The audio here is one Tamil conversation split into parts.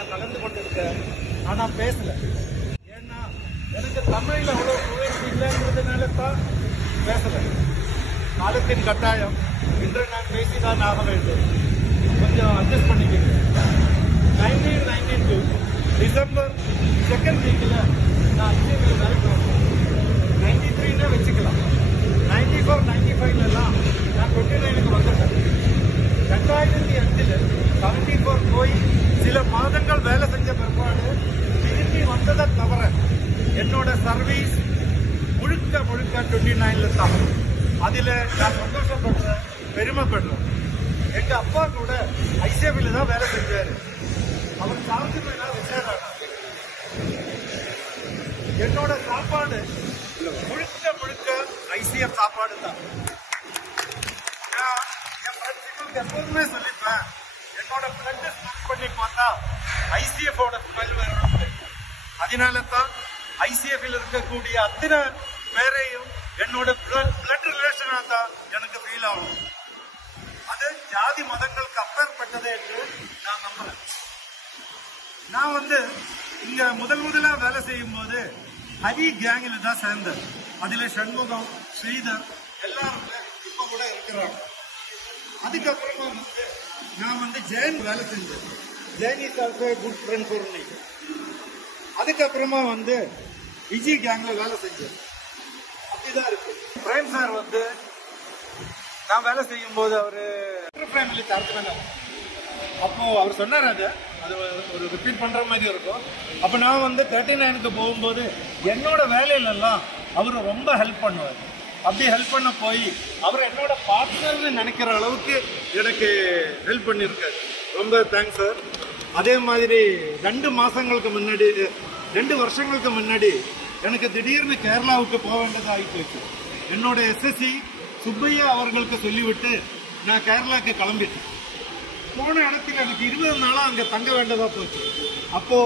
நான் கலந்து கொண்டிருக்கேன். ஆனா பேசல. ஏன்னா எனக்கு தமிழ்ல அவ்வளவு முயற்சி இல்லைன்றதுனால தான் பேசல. காலத்தின் கட்டாயம். இன்று நான் பேசிதான் ஆக வேண்டும். கொஞ்சம் அட்ஜஸ்ட் பண்ணிக்கங்க. 1992 டிசம்பர் 2nd வீக்ல நான் ஐசிஎஃப்ல வேலைக்கு வந்தேன். 93 வச்சுக்கலாம். 94, 95 எல்லாம் நான் 29க்கு வந்துட்டேன். 2005 74 போய் சில மாதங்கள் வேலை செஞ்ச பிற்பாடு திரும்பி வந்ததை தவிர என்னோட சர்வீஸ் முழுக்க 29 தான். அதுல நான் சந்தோஷப்படுறேன், பெருமைப்படுறேன். எங்க அப்பா கூட ஐசிஎஃப்ல தான் வேலை செஞ்சாரு. அவர் சார்ஜ்மேனா ரிட்டையர் ஆனார். என்னோட சாப்பாடு முழுக்க ஐசிஎஃப் சாப்பாடு தான். என் ஃப்ரெண்ட்ஸுக்கு எப்போதுமே சொல்லிப்பேன், என்னோட பிளட் ஸ்மெல் பண்ணி பார்த்தா ஐசிஎஃப் ஸ்மெல் வரும். அதனால தான் ஐசிஎஃப்ல இருக்கக்கூடிய அத்தனை பேரையும் என்னோட பிளட் ரிலேஷனா தான் எனக்கு ஃபீல் ஆகும். அது ஜாதி மதங்களுக்கு அப்பாற்பட்டது என்று நான் நம்புறேன். நான் இங்க முதலா வேலை செய்யும் போது ஹரி கேங்ல தான் சேர்ந்தேன். அதுல சண்முகம், ஸ்ரீதர் எல்லாருமே இப்ப கூட இருக்கிறாங்க. அதுக்கப்புறமா நான் ஜெயின் வேலை செஞ்சேன். Jain is also good friend for me. அதுக்கப்புறமா விஜய் கேங்ல வேலை செஞ்சேன். அப்படிதான் இருக்கு. பிரேம் சார் நான் வேலை செய்யும் போது அவரு ஃபேமிலி சார்ஜ் அப்போ அவர் சொன்னார். அது ஒரு ரிப்பீட் பண்ற மாதிரி இருக்கும். அப்ப நான் 39க்கு போகும்போது என்னோட வேலையிலெல்லாம் அவரு ரொம்ப ஹெல்ப் பண்ணுவார். அப்படி ஹெல்ப் பண்ண போய் அவர் என்னோட பார்ட்னர்னு நினைக்கிற அளவுக்கு எனக்கு ஹெல்ப் பண்ணியிருக்காரு. ரொம்ப தேங்க்ஸ் சார். அதே மாதிரி 2 வருஷங்களுக்கு முன்னாடி எனக்கு திடீர்னு கேரளாவுக்கு போக வேண்டியதாக ஆகிப்போச்சு. என்னோட எஸ்எஸ்சி சுப்பையா அவர்களுக்கு சொல்லிவிட்டு நான் கேரளாவுக்கு கிளம்பிட்டேன். போன இடத்துல எனக்கு 20 நாளா அங்கே தங்க வேண்டியதா போச்சு. அப்போ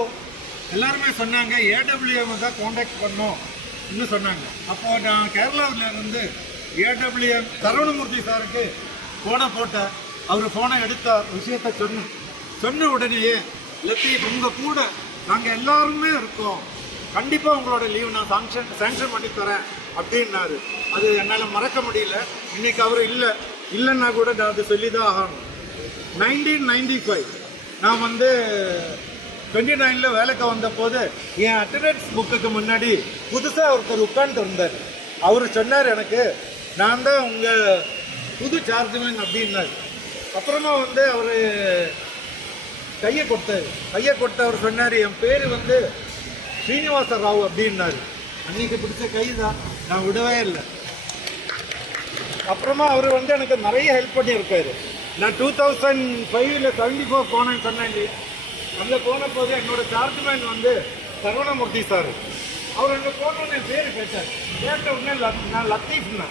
எல்லாருமே சொன்னாங்க ஏடபிள்யூஎம் தான் கான்டாக்ட் பண்ணோம் இன்னும் சொன்னாங்க. அப்போ நான் கேரளாவில் இருந்து ஏடபிள்யூஎம் சரவணமூர்த்தி சாருக்கு போனை போட்டேன். அவர் போனை எடுத்த விஷயத்த சொன்ன உடனேயே லத்தீப் உங்க கூட நாங்கள் எல்லாருமே இருக்கோம், கண்டிப்பா உங்களோட லீவ் நான் சாங்ஷன் பண்ணி தரேன் அப்படின்னாரு. அது என்னால் மறக்க முடியல. இன்னைக்கு அவர் இல்லைன்னா கூட நான் அது சொல்லிதான் ஆகணும். 1995 நான் 29ல வேலைக்கு வந்த போது என் அட்டண்டன்ஸ் புக்குக்கு முன்னாடி புதுசாக ஒருத்தர் உட்கார்ந்து இருந்தார். அவர் சொன்னார் எனக்கு, நான் தான் உங்க புது சார்ஜ்மேன் அப்படின்னாரு. அப்புறமா அவர் கையை கொடுத்து அவர் சொன்னார், என் பேர் ஸ்ரீனிவாச ராவ் அப்படின்னாரு. அன்னைக்கு பிடிச்ச கை தான், நான் விடவே இல்லை. அப்புறமா அவர் எனக்கு நிறைய ஹெல்ப் பண்ணியிருக்காரு. நான் 2005ல் 74 போனேன்னு சொன்னேன். அங்கே போன போது என்னோட சார்ஜ்மேன் சரவணமூர்த்தி சார். அவர் அங்கே போனோன்னு என் பேர் கேட்ட உடனே நான் லத்தீஃப்னு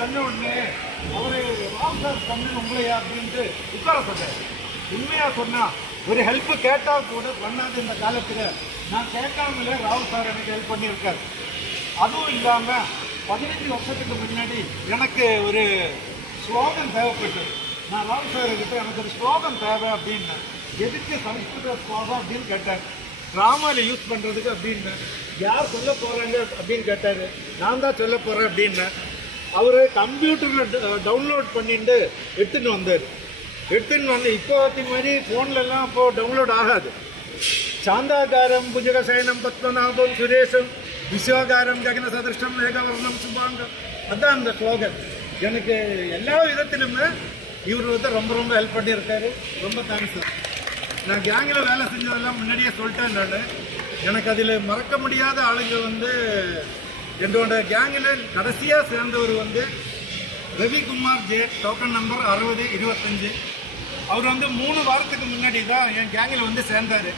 சொன்ன உடனே அவரு ராவ் சார் சொன்னேன் உங்களையா அப்படின்ட்டு உட்கார சொன்னார். உண்மையாக சொன்னால் ஒரு ஹெல்ப்பு கேட்டால் கூட பண்ணாது இந்த காலத்தில். நான் கேட்காமலே ராவ் சார் எனக்கு ஹெல்ப் பண்ணியிருக்காரு. அதுவும் இல்லாமல் 15 வருஷத்துக்கு முன்னாடி எனக்கு ஒரு ஸ்லோகன் தேவைப்பட்டது. நான் ராவ் சார்கிட்ட எனக்கு ஒரு ஸ்லோகன் தேவை அப்படின்னு. எதுக்கு சமஸ்கிருத ஸ்லோகம் அப்படின்னு கேட்டார். ட்ராமாவில் யூஸ் பண்ணுறதுக்கு அப்படின்னு. யார் சொல்ல போகிறாங்க அப்படின்னு கேட்டார். நான் தான் சொல்ல போகிறேன் அப்படின்னு. அவர் கம்ப்யூட்டரில் டவுன்லோட் பண்ணிட்டு எடுத்துன்னு வந்தார். இப்போ மாதிரி ஃபோன்லலாம் இப்போது டவுன்லோட் ஆகாது. சாந்தாகாரம் புஜகசயனம் பத்மநாபம் சுரேஷம் விஸ்வாகாரம் ஜெகன சதிருஷ்டம் ஏகவர்ணம் சுபாங்கம், அதுதான் அந்த ஸ்லோகன். எனக்கு எல்லா விதத்திலுமே இவர் ரொம்ப ரொம்ப ஹெல்ப் பண்ணியிருக்காரு. ரொம்ப தேங்க்ஸ் சார். நான் கேங்கில் வேலை செஞ்சதெல்லாம் முன்னாடியே சொல்லிட்டேன். நான் எனக்கு அதில் மறக்க முடியாத ஆளுங்க என்னோட கேங்கில் கடைசியாக சேர்ந்தவர் ரவிக்குமார் ஜே, டோக்கன் நம்பர் 6025. அவர் 3 வாரத்துக்கு முன்னாடி தான் என் கேங்கில் சேர்ந்தார்.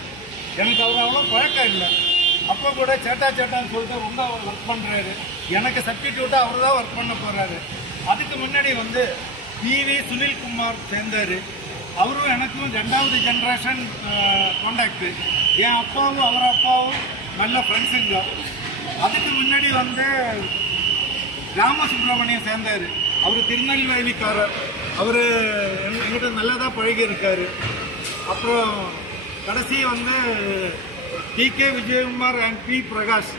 எனக்கு அவர் அவ்வளோ பழக்கம் இல்லை. அப்போ கூட சேட்டான்னு சொல்லிட்டு ரொம்ப அவர் ஒர்க் பண்ணுறாரு. எனக்கு சப்ஸ்டிடியூட்டாக அவர் தான் ஒர்க் பண்ண போகிறாரு. அதுக்கு முன்னாடி பிவி சுனில்குமார் சேர்ந்தார். அவரும் எனக்கும் 2வது ஜென்ரேஷன் கான்டாக்டு. என் அப்பாவும் அவர் அப்பாவும் நல்ல ஃப்ரெண்ட்ஸுங்க. அதுக்கு முன்னாடி ராமசுப்ரமணியம் சேர்ந்தார். அவர் திருநெல்வேலிக்காரர். அவர் எங்கிட்ட நல்லதாக பழகி இருக்காரு. அப்புறம் கடைசி வந்து TK Vijayakumar and P Prakash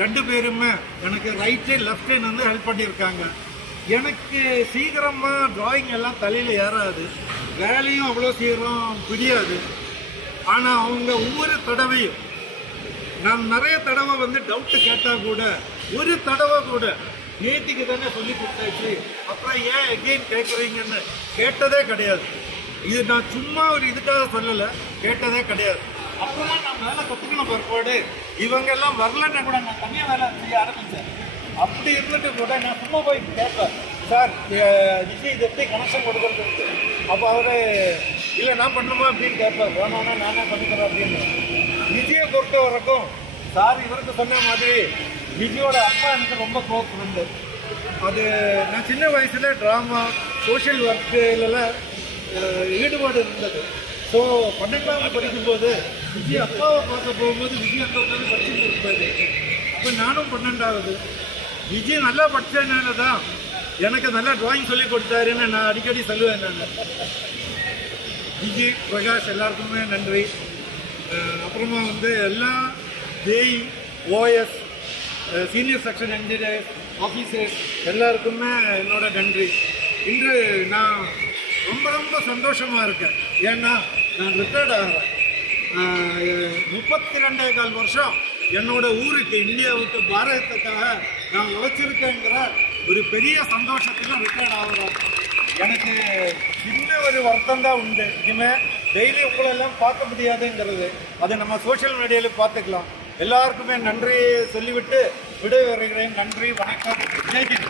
2 பேருமே எனக்கு ரைட்டு லெஃப்ட் வந்து ஹெல்ப் பண்ணியிருக்காங்க. எனக்கு சீக்கிரமாக டிராயிங் எல்லாம் தலையில் ஏறாது, வேலையும் அவ்வளோ சீக்கிரம் பிடியாது. ஆனால் அவங்க ஒவ்வொரு தடவையும் நான் நிறைய தடவை வந்து டவுட்டு கேட்டால் கூட ஒரு தடவை கூட நேற்றுக்கு தானே சொல்லி கொடுத்தாச்சு, அப்புறம் ஏன் எகெயின் கேட்குறீங்கன்னு கேட்டதே கிடையாது. இது நான் சும்மா ஒரு இதுக்காக சொல்லலை, கேட்டதே கிடையாது. அப்புறமா நான் வேலை கற்றுக்கணும் பிற்பாடு இவங்கெல்லாம் வரலன்னா கூட நான் தனியாக வேலை செய்ய ஆரம்பித்தேன். அப்படி இருந்துட்டு கூட நான் சும்மா போய் கேட்பேன், சார் விஜய் இது எப்படி கனெக்ஷன் கொடுக்குறது? அப்போ அவரு இல்லை நான் பண்ணுமா அப்படின்னு கேட்பார், வேணான்னா நானே பண்ணிக்கிறேன் அப்படின்னு. விஜயை பொறுத்த வரைக்கும் சார் இவருக்கு சொன்ன மாதிரி விஜயோட அப்பா எனக்கு ரொம்ப க்ளோஸ் ஃப்ரெண்டு. அது நான் சின்ன வயசில் ட்ராமா சோஷியல் ஒர்க்குலலாம் ஈடுபாடு இருந்தது. ஸோ 12ஆவது படிக்கும்போது விஜய் அப்பாவை பார்க்க போகும்போது விஜய் அந்த உட்காந்து படிச்சுட்டு இருப்பாரு. அப்போ நானும் 12ஆவது. விஜய் நல்லா படித்ததுனால தான் எனக்கு நல்லா ட்ராயிங் சொல்லி கொடுத்தாருன்னு நான் அடிக்கடி சொல்லுவேன். நான் விஜய் பிரகாஷ் எல்லாருக்குமே நன்றி. அப்புறமா வந்து எல்லா JE OS senior section engineers officers எல்லாருக்குமே என்னோட நன்றி. இன்று நான் ரொம்ப ரொம்ப சந்தோஷமாக இருக்கேன். ஏன்னா நான் ரிட்டையர்ட் ஆகிறேன். 32.25 வருஷம் என்னோட ஊருக்கு இந்தியாவுக்கு பாரதத்துக்காக நான் உழைச்சிருக்கேங்கிற ஒரு பெரிய சந்தோஷத்தில் ரிட்டையர்ட் ஆகிறேன். எனக்கு சின்ன ஒரு வருத்தம் தான் உண்டு, இனிமேல் டெய்லி உங்களெல்லாம் பார்க்க முடியாதுங்கிறது. அதை நம்ம சோஷியல் மீடியாவில் பார்த்துக்கலாம். எல்லாருக்குமே நன்றி சொல்லிவிட்டு விடை வருகிறேன். நன்றி, வணக்கம், ஜெய்ஹிந்த்.